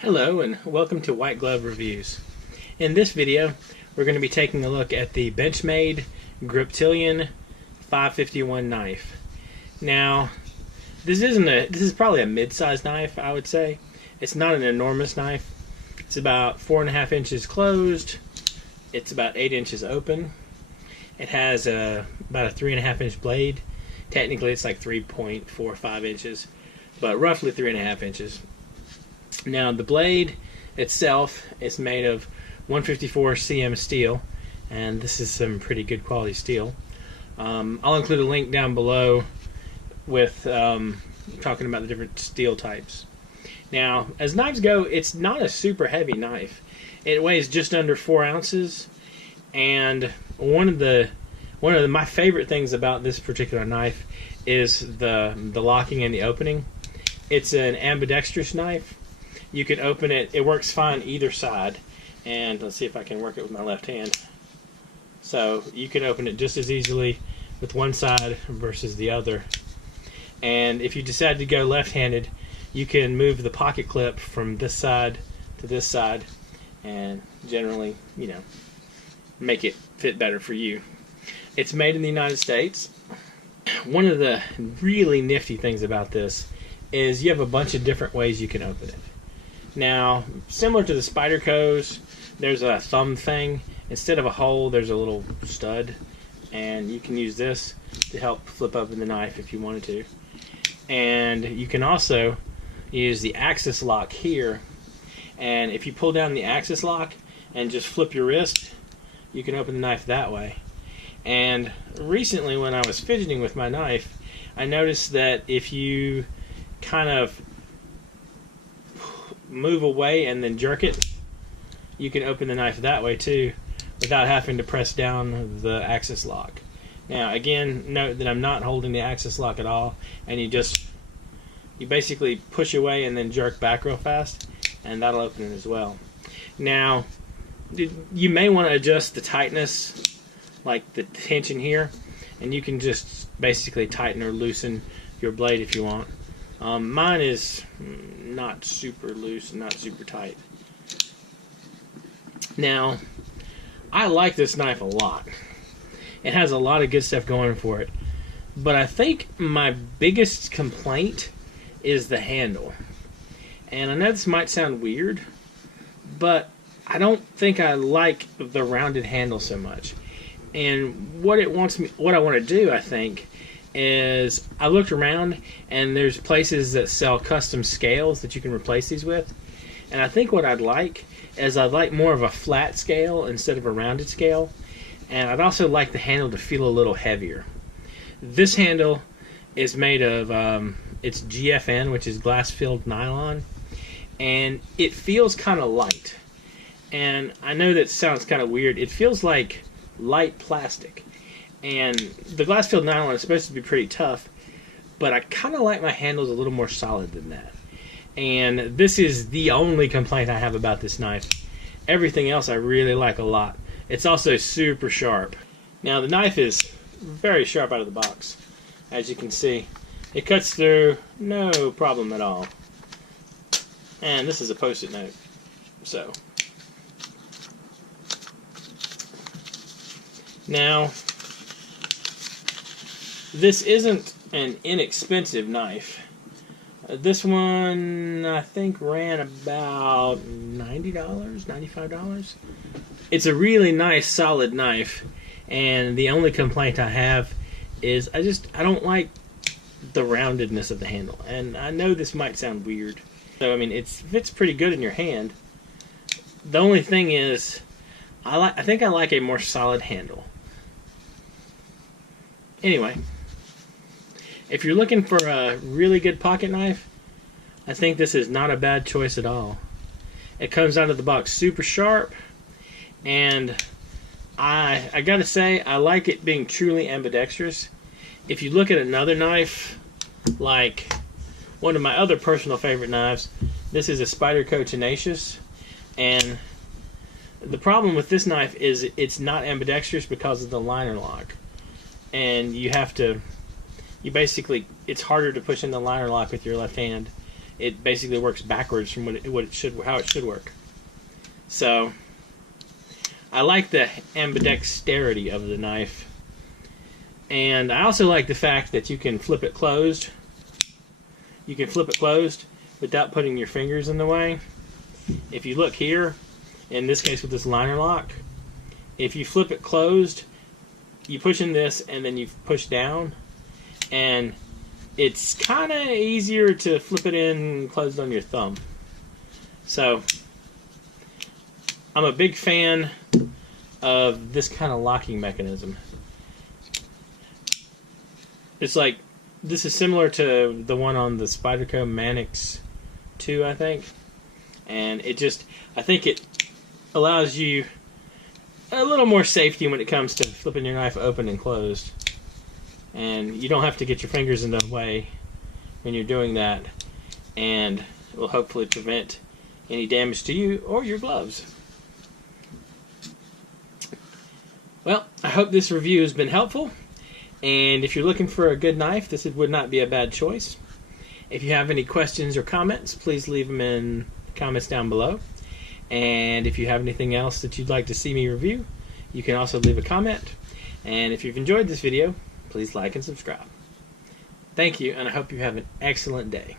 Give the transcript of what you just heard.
Hello and welcome to White Glove Reviews. In this video we're going to be taking a look at the Benchmade Griptilian 551 knife. Now this is probably a mid-sized knife, I would say. It's not an enormous knife. It's about 4.5 inches closed. It's about 8 inches open. It has about a 3.5 inch blade. Technically it's like 3.45 inches, but roughly 3.5 inches. Now the blade itself is made of 154 cm steel, and this is some pretty good quality steel. I'll include a link down below with talking about the different steel types. Now, as knives go, it's not a super heavy knife. It weighs just under 4 ounces, and one of my favorite things about this particular knife is the locking and the opening. It's an ambidextrous knife. You can open it, it works fine either side, and let's see if I can work it with my left hand. So you can open it just as easily with one side versus the other. And if you decide to go left-handed, you can move the pocket clip from this side to this side and generally, make it fit better for you. It's made in the United States. One of the really nifty things about this is you have a bunch of different ways you can open it. Now, similar to the Spyderco's, there's a thumb thing. Instead of a hole, there's a little stud, and you can use this to help flip open the knife if you wanted to. And you can also use the axis lock here, and if you pull down the axis lock and just flip your wrist, you can open the knife that way. And recently when I was fidgeting with my knife, I noticed that if you kind of move away and then jerk it, you can open the knife that way too without having to press down the axis lock. Now again, note that I'm not holding the axis lock at all, and you basically push away and then jerk back real fast, and that'll open it as well. Now you may want to adjust the tightness, like the tension here, and you can just basically tighten or loosen your blade if you want. Mine is not super loose and not super tight. Now, I like this knife a lot. It has a lot of good stuff going for it. But I think my biggest complaint is the handle. And I know this might sound weird, but I don't think I like the rounded handle so much. And what I want to do, I think, is I looked around and there's places that sell custom scales that you can replace these with, and I think what I'd like is more of a flat scale instead of a rounded scale, and I'd also like the handle to feel a little heavier. This handle is made of it's GFN, which is glass filled nylon, and it feels kind of light, and I know that sounds kind of weird. It feels like light plastic. And the glass filled nylon is supposed to be pretty tough, but I kind of like my handles a little more solid than that. And this is the only complaint I have about this knife. Everything else I really like a lot. It's also super sharp. Now the knife is very sharp out of the box. As you can see, it cuts through no problem at all. And this is a post-it note. So now, this isn't an inexpensive knife. This one, I think, ran about $90, $95. It's a really nice, solid knife, and the only complaint I have is I don't like the roundedness of the handle. And I know this might sound weird. So, I mean, it fits pretty good in your hand. The only thing is, I think I like a more solid handle. Anyway, if you're looking for a really good pocket knife, I think this is not a bad choice at all. It comes out of the box super sharp, and I gotta say, I like it being truly ambidextrous. If you look at another knife, like one of my other personal favorite knives, this is a Spyderco Tenacious, and the problem with this knife is it's not ambidextrous because of the liner lock. And it's harder to push in the liner lock with your left hand it basically works backwards from how it should work. So I like the ambidexterity of the knife, and I also like the fact that you can flip it closed. You can flip it closed without putting your fingers in the way. If you look here, in this case with this liner lock, if you flip it closed, you push in this and then you push down, and it's kind of easier to flip it in closed on your thumb. So I'm a big fan of this kind of locking mechanism. It's like, this is similar to the one on the Spyderco Manix 2, I think. And I think it allows you a little more safety when it comes to flipping your knife open and closed. And you don't have to get your fingers in the way when you're doing that. And it will hopefully prevent any damage to you or your gloves. Well, I hope this review has been helpful. And if you're looking for a good knife, this would not be a bad choice. If you have any questions or comments, please leave them in the comments down below. And if you have anything else that you'd like to see me review, you can also leave a comment. And if you've enjoyed this video, please like and subscribe. Thank you, and I hope you have an excellent day.